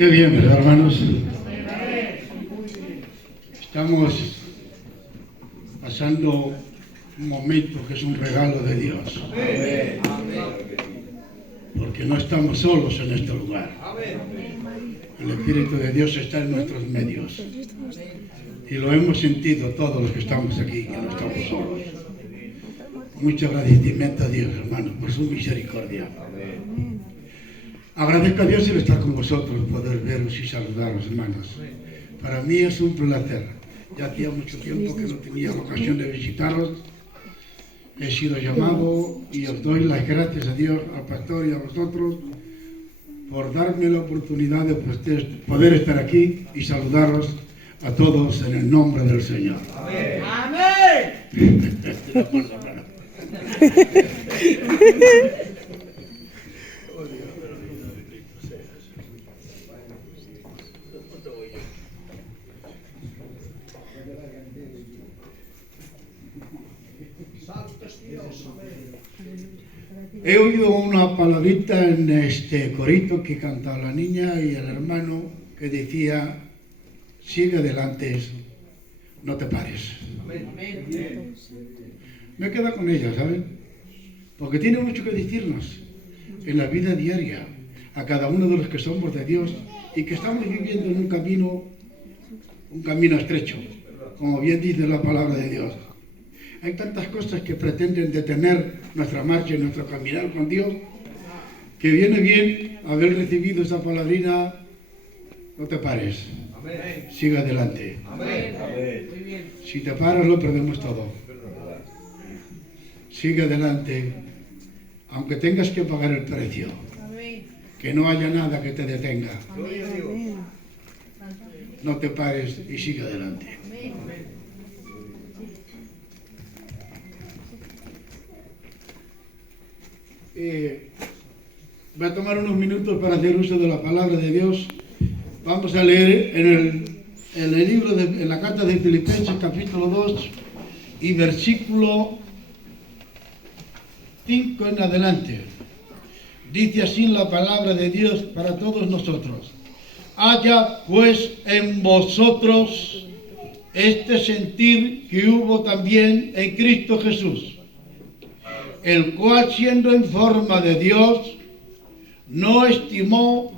Qué bien, ¿verdad, hermanos? Estamos pasando un momento que es un regalo de Dios. Porque no estamos solos en este lugar. El Espíritu de Dios está en nuestros medios. Y lo hemos sentido todos los que estamos aquí, que no estamos solos. Mucho agradecimiento a Dios, hermanos, por su misericordia. Agradezco a Dios el estar con vosotros, poder veros y saludaros, hermanos. Para mí es un placer. Ya hacía mucho tiempo que no tenía la ocasión de visitaros. He sido llamado y os doy las gracias a Dios, al pastor y a vosotros, por darme la oportunidad de poder estar aquí y saludaros a todos en el nombre del Señor. Amén. ¡Amén! He oído una palabrita en este corito que cantaba la niña y el hermano que decía: sigue adelante, no te pares. Amén. Me quedo con ella, ¿saben? Porque tiene mucho que decirnos en la vida diaria a cada uno de los que somos de Dios y que estamos viviendo en un camino estrecho, como bien dice la palabra de Dios. Hay tantas cosas que pretenden detener nuestra marcha y nuestro caminar con Dios, que viene bien haber recibido esa palabrina: no te pares, amén. Sigue adelante. Amén. Amén. Si te paras lo perdemos todo. Sigue adelante, aunque tengas que pagar el precio. Amén. Que no haya nada que te detenga. Amén. No te pares y sigue adelante. Amén. Voy a tomar unos minutos para hacer uso de la palabra de Dios. Vamos a leer en el libro, en la carta de Filipenses, capítulo 2 y versículo 5 en adelante. Dice así la palabra de Dios para todos nosotros: haya pues en vosotros este sentir que hubo también en Cristo Jesús, el cual, siendo en forma de Dios, no estimó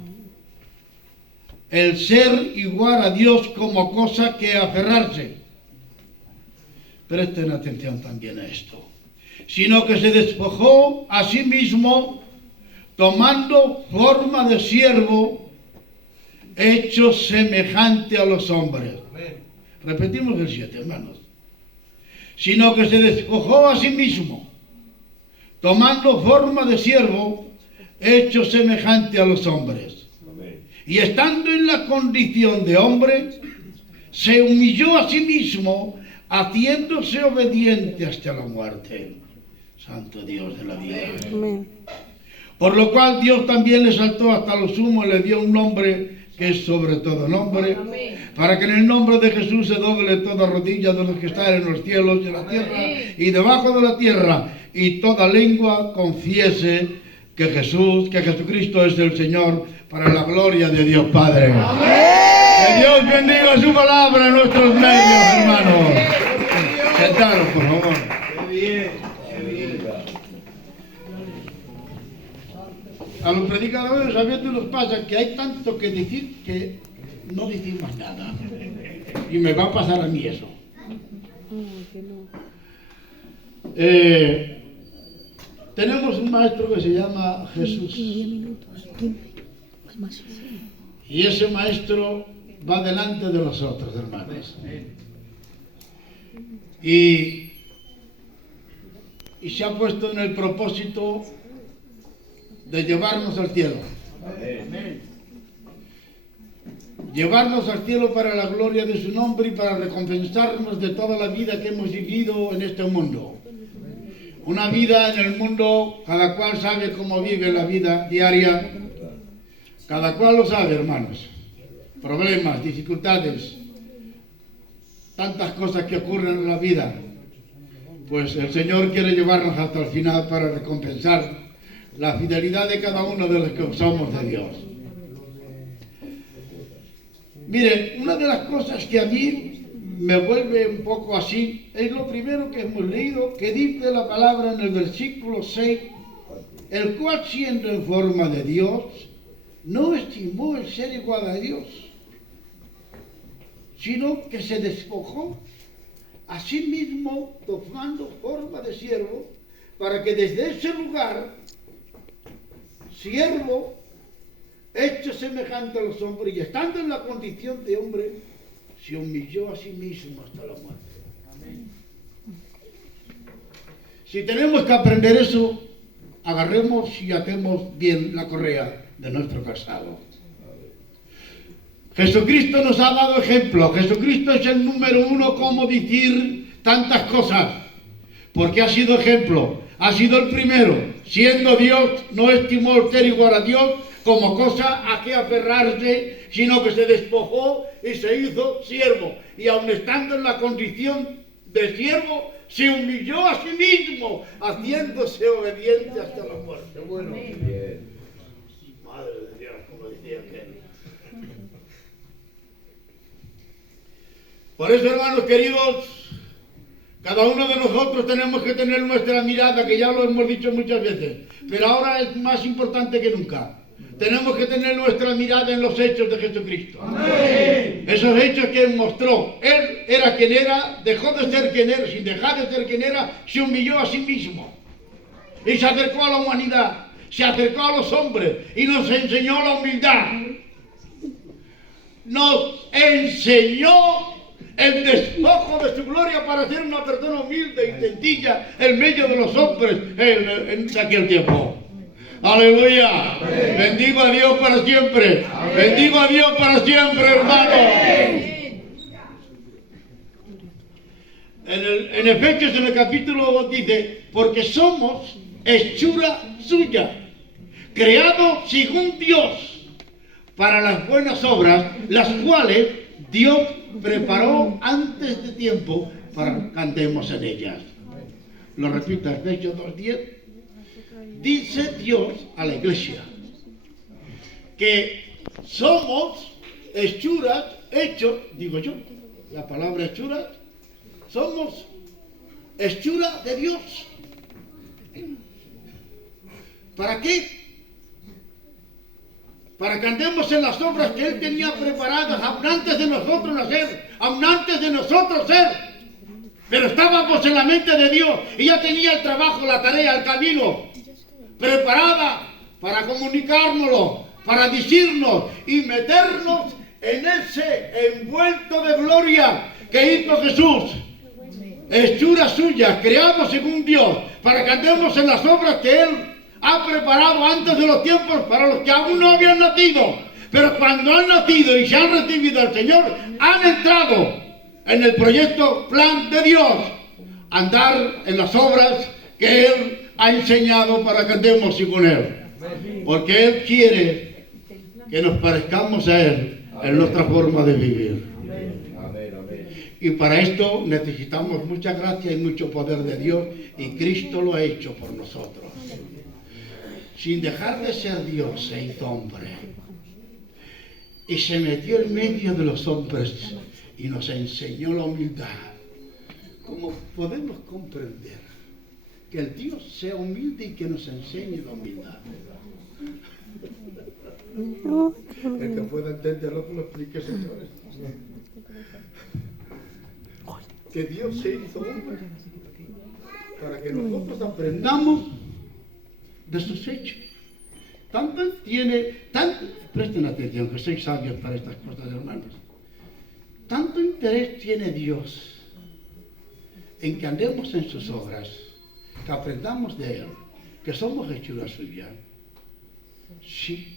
el ser igual a Dios como cosa que aferrarse. Presten atención también a esto. Sino que se despojó a sí mismo, tomando forma de siervo, hecho semejante a los hombres. Repetimos el 7, hermanos. Sino que se despojó a sí mismo, tomando forma de siervo, hecho semejante a los hombres. Amén. Y estando en la condición de hombre, se humilló a sí mismo, haciéndose obediente hasta la muerte. Santo Dios de la vida. Amén. Por lo cual Dios también le exaltó hasta lo sumo y le dio un nombre que es sobre todo nombre, amén, para que en el nombre de Jesús se doble toda rodilla de los que están en los cielos y en la tierra, amén, y debajo de la tierra, y toda lengua confiese que Jesucristo es el Señor, para la gloria de Dios Padre. Amén. Que Dios bendiga su palabra en nuestros medios, hermanos. Sentaros, por favor. Qué bien, qué bien. A los predicadores a veces nos pasa que hay tanto que decir que no decimos nada. Y me va a pasar a mí eso. Tenemos un maestro que se llama Jesús. Y ese maestro va delante de los otros, hermanos. Y se ha puesto en el propósito de llevarnos al cielo. Llevarnos al cielo para la gloria de su nombre y para recompensarnos de toda la vida que hemos vivido en este mundo. Una vida en el mundo, cada cual sabe cómo vive la vida diaria. Cada cual lo sabe, hermanos. Problemas, dificultades, tantas cosas que ocurren en la vida. Pues el Señor quiere llevarnos hasta el final para recompensar la fidelidad de cada uno de los que somos de Dios. Miren, una de las cosas que a mí me vuelve un poco así es lo primero que hemos leído, que dice la palabra en el versículo 6, el cual siendo en forma de Dios, no estimó el ser igual a Dios, sino que se despojó a sí mismo tomando forma de siervo, para que desde ese lugar, siervo, hecho semejante a los hombres, y estando en la condición de hombre, se humilló a sí mismo hasta la muerte. Amén. Si tenemos que aprender eso, agarremos y atemos bien la correa de nuestro calzado. Jesucristo nos ha dado ejemplo. Jesucristo es el número uno, como decir tantas cosas, porque ha sido ejemplo, ha sido el primero. Siendo Dios, no estimó el ser igual a Dios como cosa a que aferrarse, sino que se despojó y se hizo siervo. Y aun estando en la condición de siervo, se humilló a sí mismo, haciéndose obediente hasta la muerte. Bueno, bien. Madre de Dios, como decía aquel. Por eso, hermanos queridos, cada uno de nosotros tenemos que tener nuestra mirada, que ya lo hemos dicho muchas veces, pero ahora es más importante que nunca. Tenemos que tener nuestra mirada en los hechos de Jesucristo. Amén. Esos hechos que Él mostró. Él era quien era, dejó de ser quien era, sin dejar de ser quien era, se humilló a sí mismo. Y se acercó a la humanidad, se acercó a los hombres y nos enseñó la humildad. Nos enseñó el despojo de su gloria para ser una persona humilde y sencilla en medio de los hombres en aquel tiempo. Aleluya. Amén. Bendigo a Dios para siempre. Amén. Bendigo a Dios para siempre, hermano. En Efesios, en el capítulo 2 dice, porque somos hechura suya, creados según Dios, para las buenas obras, las cuales Dios preparó antes de tiempo para que andemos en ellas. Lo repito, Efesios 2:10. Dice Dios a la iglesia que somos hechuras, hechos, digo yo, la palabra hechura, somos hechura de Dios. ¿Para qué? Para que andemos en las obras que Él tenía preparadas, aun antes de nosotros nacer, aun antes de nosotros ser. Pero estábamos en la mente de Dios y ya tenía el trabajo, la tarea, el camino preparada para comunicárnoslo, para decirnos y meternos en ese envuelto de gloria que hizo Jesús. Hechura suya, creados según Dios, para que andemos en las obras que Él ha preparado antes de los tiempos para los que aún no habían nacido. Pero cuando han nacido y se han recibido al Señor, han entrado en el proyecto, plan de Dios, andar en las obras que Él ha enseñado para que andemos según Él. Porque Él quiere que nos parezcamos a Él en nuestra forma de vivir. Y para esto necesitamos mucha gracia y mucho poder de Dios, y Cristo lo ha hecho por nosotros. Sin dejar de ser Dios, se hizo hombre y se metió en medio de los hombres y nos enseñó la humildad. ¿Cómo podemos comprender que el Dios sea humilde y que nos enseñe la humildad? El que pueda entenderlo, que lo explique, señores. Que Dios se hizo hombre para que nosotros aprendamos de sus hechos. Presten atención, que sois sabios para estas cosas, hermanos. Tanto interés tiene Dios en que andemos en sus obras, que aprendamos de Él, que somos hechura suya. Sí,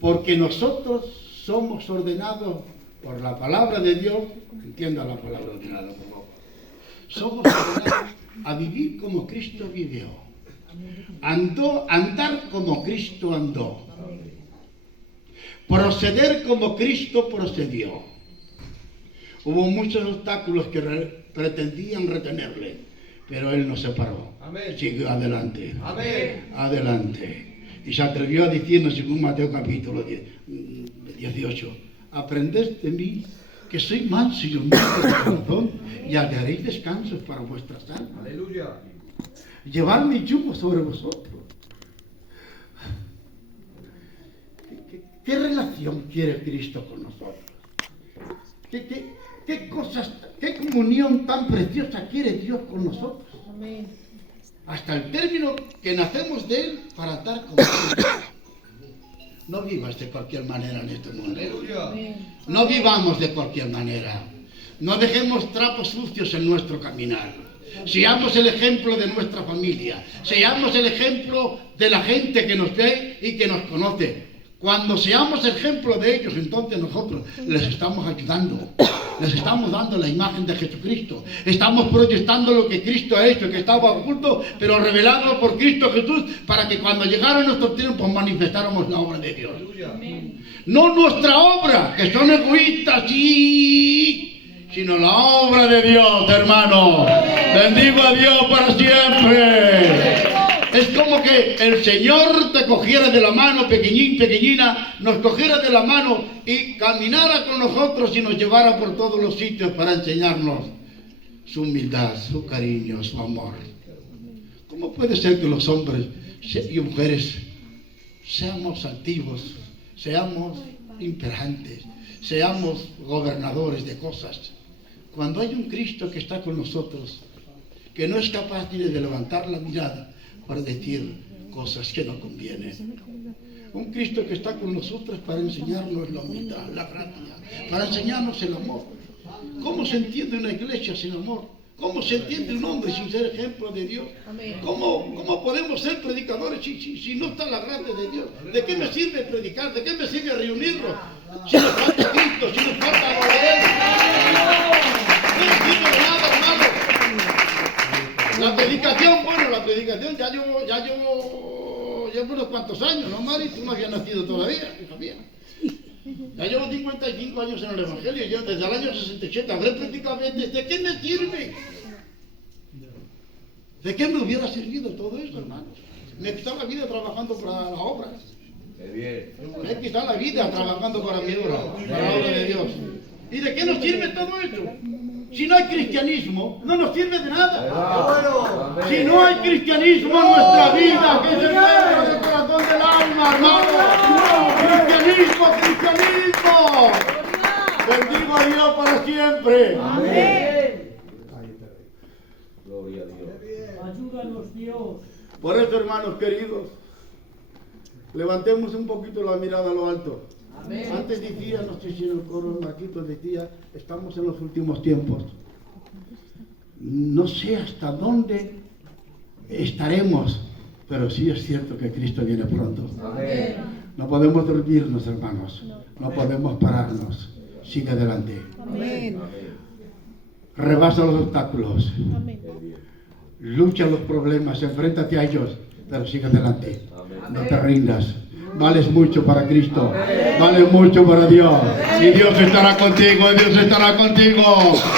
porque nosotros somos ordenados por la palabra de Dios, entienda la palabra ordenada, por favor. Somos ordenados a vivir como Cristo vivió, andar como Cristo andó, proceder como Cristo procedió. Hubo muchos obstáculos que pretendían retenerle, pero Él nos separó. Amén. Siguió adelante. Amén. Adelante. Y se atrevió a decirnos, según Mateo capítulo 18, aprended de mí, que soy manso y humilde de corazón, y hallaréis descanso para vuestras almas. Aleluya. Llevad mi yugo sobre vosotros. ¿Qué relación quiere Cristo con nosotros? ¿Qué cosas, qué comunión tan preciosa quiere Dios con nosotros? Amén. Hasta el término que nacemos de Él para estar con Él. No vivas de cualquier manera en este mundo. Aleluya. No vivamos de cualquier manera. No dejemos trapos sucios en nuestro caminar. Seamos el ejemplo de nuestra familia. Seamos el ejemplo de la gente que nos ve y que nos conoce. Cuando seamos ejemplo de ellos, entonces nosotros les estamos ayudando. Les estamos dando la imagen de Jesucristo. Estamos proyectando lo que Cristo ha hecho, que estaba oculto, pero revelado por Cristo Jesús, para que cuando llegara nuestro tiempo manifestáramos la obra de Dios. No nuestra obra, que son egoístas, sí, sino la obra de Dios, hermano. Bendigo a Dios para siempre. Es como que el Señor te cogiera de la mano, pequeñín, pequeñina, nos cogiera de la mano y caminara con nosotros y nos llevara por todos los sitios para enseñarnos su humildad, su cariño, su amor. ¿Cómo puede ser que los hombres y mujeres seamos altivos, seamos imperantes, seamos gobernadores de cosas, cuando hay un Cristo que está con nosotros, que no es capaz ni de levantar la mirada para decir cosas que no convienen? Un Cristo que está con nosotros para enseñarnos la humildad, la gracia, para enseñarnos el amor. ¿Cómo se entiende una iglesia sin amor? ¿Cómo se entiende un hombre sin ser ejemplo de Dios? ¿Cómo podemos ser predicadores si no está la gracia de Dios? ¿De qué me sirve predicar? ¿De qué me sirve reunirnos? Si nos falta Cristo, si nos falta algo de Él. No nos sirve de nada, hermano. La predicación, bueno, la predicación ya llevo unos cuantos años, ¿no, Mari? Tú no habías nacido todavía, hija mía. Ya llevo 55 años en el Evangelio, yo desde el año 67 habré predicado veces. ¿De qué me sirve? ¿De qué me hubiera servido todo eso, hermanos? Me he quitado la vida trabajando para la obra. Me he quitado la vida trabajando para mi obra, para la obra de Dios. ¿Y de qué nos sirve todo esto? Si no hay cristianismo, no nos sirve de nada. Si no hay cristianismo en nuestra vida, que es el centro del corazón del alma, hermano. ¡Cristianismo, cristianismo! Bendigo a Dios para siempre. Amén. Gloria a Dios. Ayúdanos, Dios. Por eso, hermanos queridos, levantemos un poquito la mirada a lo alto. Amén. Antes decía, no sé si en el coro Marquito decía, estamos en los últimos tiempos. No sé hasta dónde estaremos, pero sí es cierto que Cristo viene pronto. Amén. No podemos dormirnos, hermanos. No podemos pararnos. Sigue adelante. Amén. Rebasa los obstáculos. Amén. Lucha los problemas, enfréntate a ellos, pero sigue adelante. Amén. No te rindas. Vales mucho para Cristo. Vales mucho para Dios. Y Dios estará contigo, y Dios estará contigo.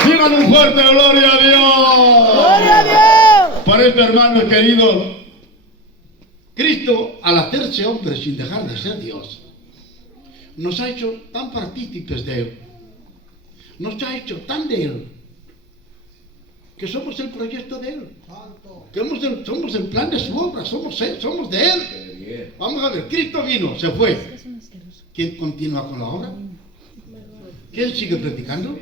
Digan un fuerte gloria a Dios. ¡Gloria a Dios! Por esto, hermanos queridos, Cristo, al hacerse hombre sin dejar de ser Dios, nos ha hecho tan partícipes de Él. Nos ha hecho tan de Él, que somos el proyecto de Él. Que somos el plan de su obra, somos Él, somos de Él. Vamos a ver, Cristo vino, se fue. ¿Quién continúa con la obra? ¿Quién sigue predicando?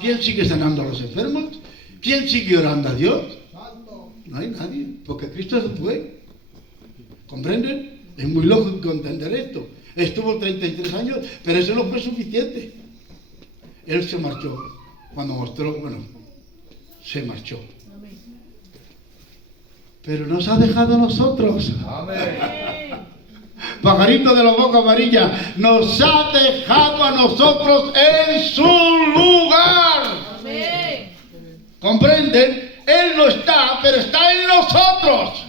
¿Quién sigue sanando a los enfermos? ¿Quién sigue orando a Dios? No hay nadie, porque Cristo se fue. ¿Comprenden? Es muy lógico entender esto. Estuvo 33 años, pero eso no fue suficiente. Él se marchó cuando mostró, se marchó. Pero nos ha dejado a nosotros. Amén. Pajarito de la boca amarilla, nos ha dejado a nosotros en su lugar. Amén. ¿Comprenden? Él no está, pero está en nosotros.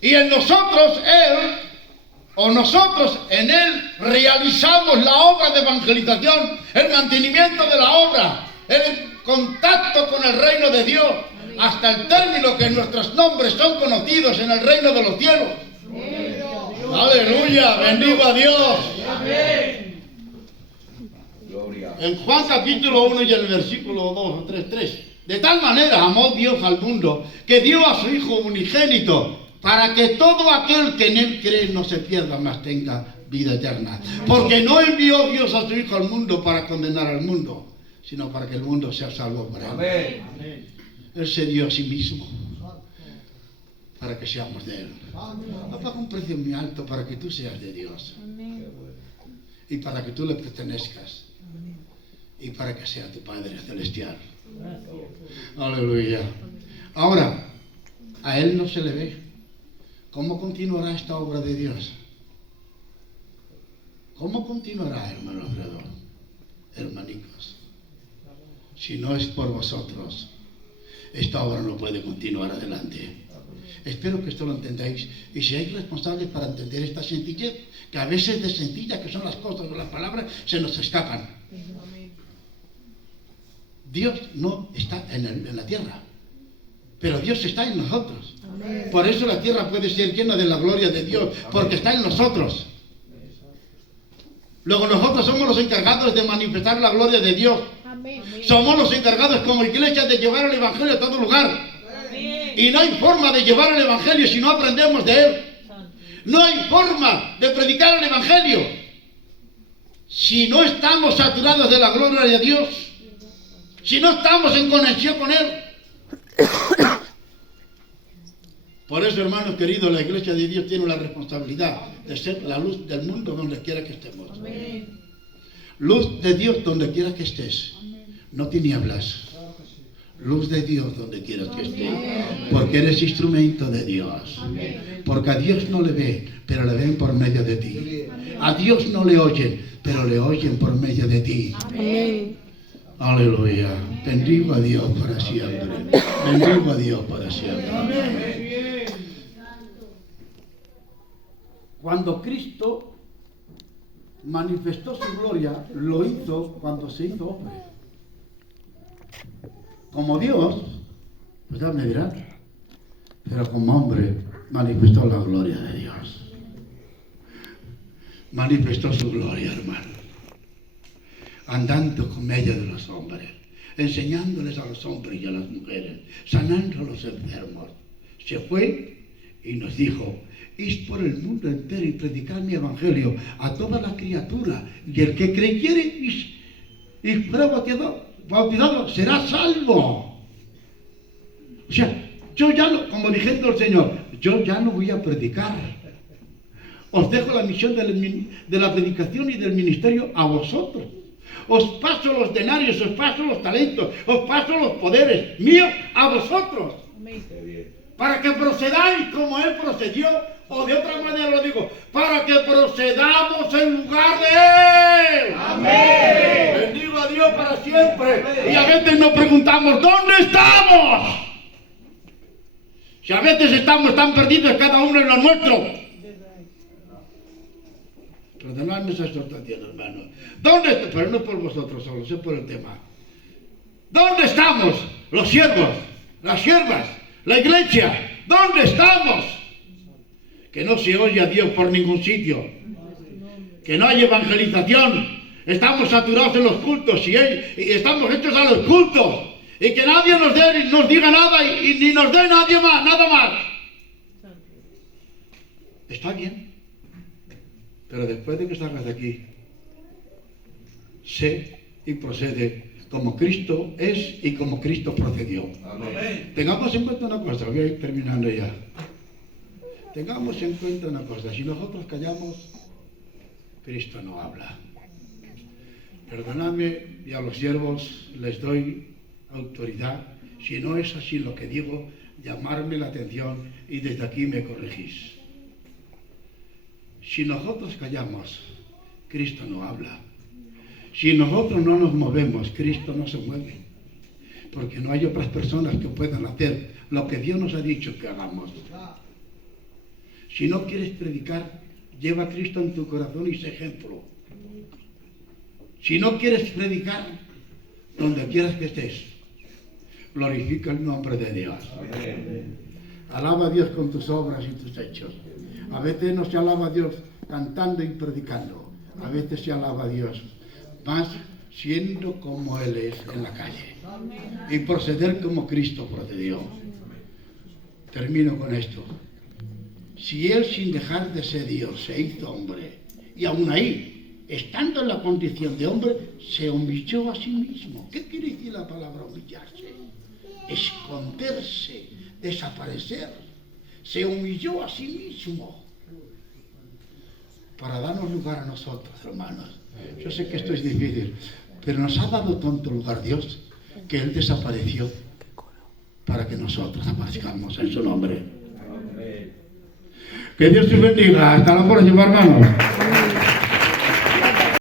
Y en nosotros Él, o nosotros en Él, realizamos la obra de evangelización, el mantenimiento de la obra, el contacto con el reino de Dios, hasta el término que nuestros nombres son conocidos en el reino de los cielos. Aleluya, bendigo a Dios. En Juan capítulo 1 y el versículo 2 o 3. De tal manera amó Dios al mundo que dio a su Hijo unigénito para que todo aquel que en él cree no se pierda, mas tenga vida eterna. Porque no envió Dios a su Hijo al mundo para condenar al mundo, sino para que el mundo sea salvo por él. Amén. Él se dio a sí mismo para que seamos de él. Paga un precio muy alto para que tú seas de Dios y para que tú le pertenezcas y para que sea tu Padre celestial. Aleluya. Ahora, a él no se le ve. ¿Cómo continuará esta obra de Dios? ¿Cómo continuará, hermano Alfredo? Hermanicos, si no es por vosotros, esta obra no puede continuar adelante. Espero que esto lo entendáis y seáis responsables para entender esta sencillez, que a veces de sencillas que son las cosas o las palabras se nos escapan. Dios no está en la tierra, pero Dios está en nosotros. Amén. Por eso la tierra puede ser llena de la gloria de Dios, porque está en nosotros. Luego nosotros somos los encargados de manifestar la gloria de Dios. Amén. Somos los encargados como iglesia de llevar el Evangelio a todo lugar. Y no hay forma de llevar el Evangelio si no aprendemos de él. No hay forma de predicar el Evangelio si no estamos saturados de la gloria de Dios, si no estamos en conexión con él. Por eso, hermanos queridos, la iglesia de Dios tiene la responsabilidad de ser la luz del mundo donde quiera que estemos. Amén. Luz de Dios donde quiera que estés, no tinieblas. Luz de Dios donde quieras que estés, porque eres instrumento de Dios. Porque a Dios no le ve, pero le ven por medio de ti. A Dios no le oyen, pero le oyen por medio de ti. Amén. Aleluya. Bendigo a Dios para siempre. Bendigo a Dios para siempre. Cuando Cristo manifestó su gloria, lo hizo cuando se hizo hombre. Como Dios, pues ya me dirán, pero como hombre manifestó la gloria de Dios. Manifestó su gloria, hermano. Andando con medio de los hombres, enseñándoles a los hombres y a las mujeres, sanando a los enfermos. Se fue y nos dijo: id por el mundo entero y predicad mi evangelio a toda la criatura, y el que creyere y fuera bautizado será salvo. O sea, yo ya no, como diciendo el Señor, yo ya no voy a predicar. Os dejo la misión de la predicación y del ministerio a vosotros. Os paso los denarios, os paso los talentos, os paso los poderes míos a vosotros. Para que procedáis como Él procedió, o de otra manera lo digo, para que procedamos en lugar de Él. Amén. Bendigo a Dios para siempre. Y a veces nos preguntamos, ¿dónde estamos? Si a veces estamos tan perdidos cada uno en lo nuestro. Perdonadme esa exhortación, hermano. ¿Dónde estamos? Pero no por vosotros solo, es por el tema. ¿Dónde estamos? Los siervos, las siervas, la iglesia. ¿Dónde estamos? Que no se oye a Dios por ningún sitio. Que no hay evangelización. Estamos saturados en los cultos y estamos hechos a los cultos. Y que nadie nos diga nada y ni nos dé nadie más, nada más. Está bien. Pero después de que salgas de aquí, sé y procede como Cristo es y como Cristo procedió. Amén. Tengamos en cuenta una cosa, voy a ir terminando ya. Tengamos en cuenta una cosa, si nosotros callamos, Cristo no habla. Perdonadme, y a los siervos les doy autoridad, si no es así lo que digo, llamarme la atención y desde aquí me corregís. Si nosotros callamos, Cristo no habla. Si nosotros no nos movemos, Cristo no se mueve. Porque no hay otras personas que puedan hacer lo que Dios nos ha dicho que hagamos. Si no quieres predicar, lleva a Cristo en tu corazón y sé ejemplo. Si no quieres predicar, donde quieras que estés, glorifica el nombre de Dios. Amén. Alaba a Dios con tus obras y tus hechos. A veces no se alaba a Dios cantando y predicando. A veces se alaba a Dios más siendo como Él es en la calle y proceder como Cristo procedió. Termino con esto. Si Él, sin dejar de ser Dios, se hizo hombre, y aún ahí, estando en la condición de hombre, se humilló a sí mismo. ¿Qué quiere decir la palabra humillarse? Esconderse, desaparecer. Se humilló a sí mismo para darnos lugar a nosotros, hermanos. Yo sé que esto es difícil, pero nos ha dado tanto lugar Dios que Él desapareció para que nosotros aparezcamos en su nombre. Que Dios te bendiga. Hasta la próxima, hermanos.